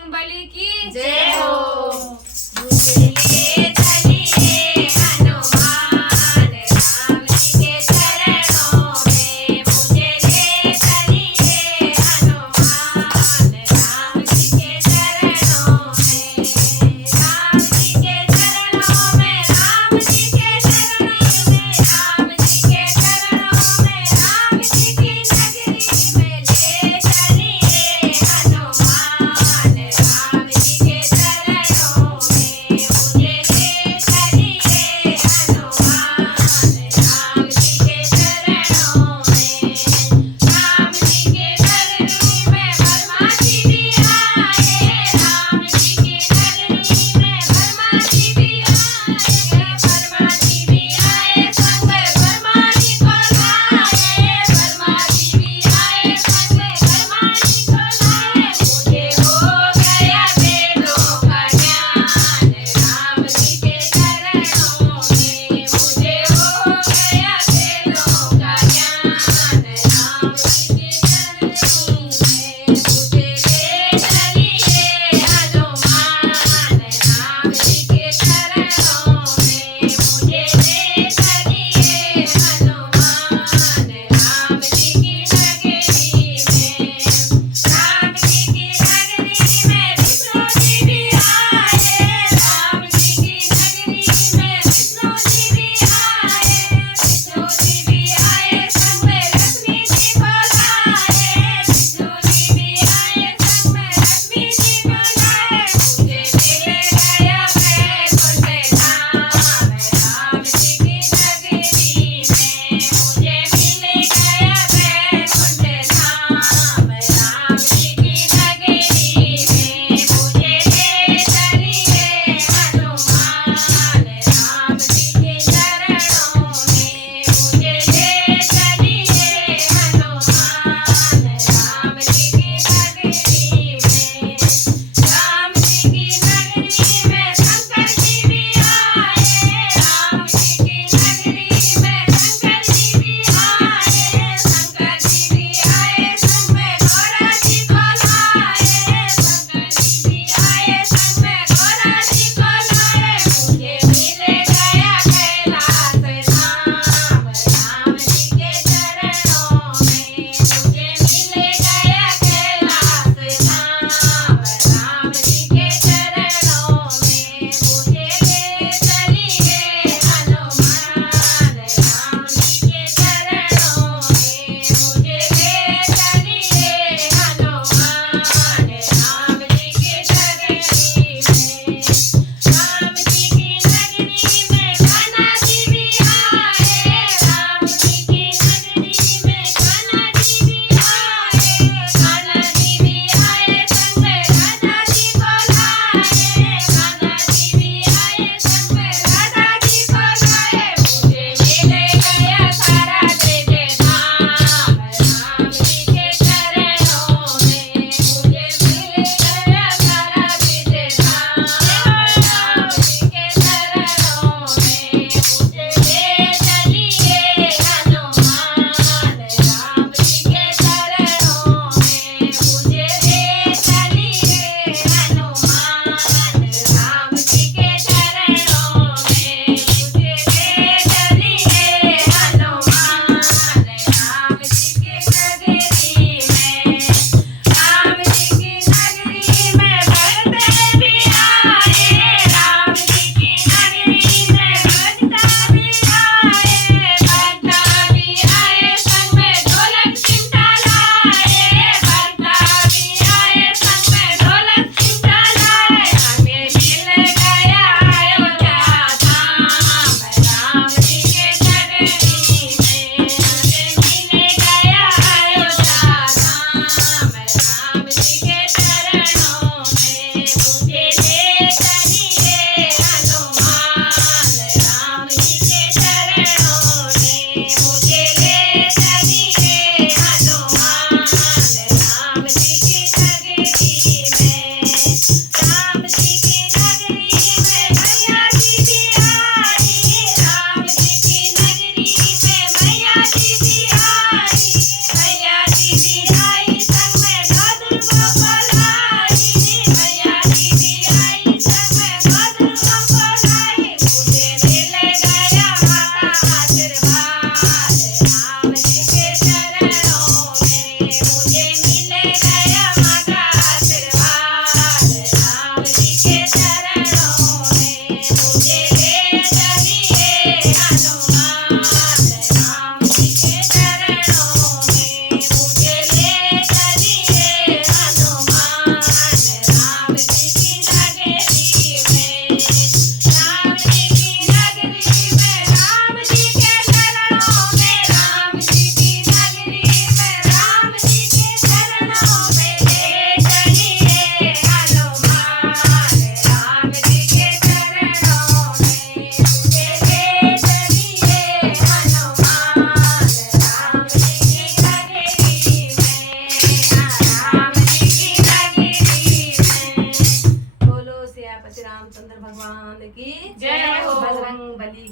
बजरंग बली की जय हो। मुझे ले चलिए हनुमान राम जी के चरणों में, मुझे ले चलिए हनुमान राम जी के चरणों में, राम जी के चरणों में, राम जी के चरणों में, राम जी के चरणों में, राम जी की नगरी में ले चलिए हनुमान राम जी के चरणों में, मुझे ले चलिए हनुमान राम जी के चरणों में, राम जी के नगरी में ब्रह्मा जी भी आए, राम जी की नगरी में ब्रह्मा जी भी आए, ब्रह्मा जी भी आए संग में ब्रह्मा जी को लाए, ब्रह्मा जी भी आए संग में ब्रह्मा जी को लाए, मुझे हो गया वेदों का ज्ञान राम जी के चरणों में, मुझे हो गया वेदों का ज्ञान राम जी के चरणों में, मुझे ले चलिए हनुमान राम जी के चरणों में, मुझे ले चलिए हनुमान राम जी की नगरी में, राम जी की नगरी में विष्णु जी भी आए, राम जी की नगरी में विष्णु जी भी आए, विष्णु जी भी आए संग में लक्ष्मी जी को लाए, विष्णु जी भी आए संग में लक्ष्मी जी को लाए, मुझे मिल गया वैकुंठ धाम राम जी की नगरी में, मुझे मिल गया वैकुंठ धाम राम जी की नगरी में, मुझे ले चलिए हनुमान राम जी के चरणों में, मुझे ले चलिए हनुमान राम जी की नगरी में, राम जी की नगरी में शंकर जी भी आए, राम जी की नगरी में शंकर जी भी आए, शंकर जी भी आए संग में गौरा जी को लाए, शंकर जी भी आए संग में गौरा जी को लाए, मुझे मिल गया कैलाश धाम राम जी के चरणों में, मुझे मिल गया कैलाश धाम राम जी के चरणों में, मुझे ले चलिए हनुमान राम जी के चरणों में, मुझे ले चलिए हनुमान राम जी की नगरी में, राम जी की नगरी में कान्हा जी भी आए, राम जी की नगरी में कान्हा जी भी आए, कान्हा जी भी आए संग में राधा जी को लाए, कान्हा जी भी आए संग में राधा जी को लाए, मुझे मिल गया सारा तेरे धाम राम जी के चरणों में, मुझे मिल गया सारा तेरे धाम राम जी के चरणों में, मुझे ले चलिए हनुमान राम जी के चरणों में, मुझे ले चलिए हनुमान राम जी के चरणों में, मुझे ले चलिए हनुमान राम जी की नगरी में, राम जी की नगरी में भरत भी आए, राम जी की नगरी में भरत भी आए, भरत भी आए संग में ढोलक चिमटा लाए, भरत भी आए संग में ढोलक चिमटा लाए, हमें मिल गया अयोध्या धाम राम जी के नगरी में, हमें मिल गया अयोध्या धाम राम जी के चरणों में, मुझे ले चलिए हनुमान राम जी के चरणों में, मुझे ले चलिए हनुमान राम जी की नगरी में, राम जी की नगरी में मैया जी भी आई, राम जी की नगरी में मैया जी भी आई, मैया जी भी आई संग में नौ दुर्गों को लाई, रामचंद्र भगवान की जय हो। बजरंग बली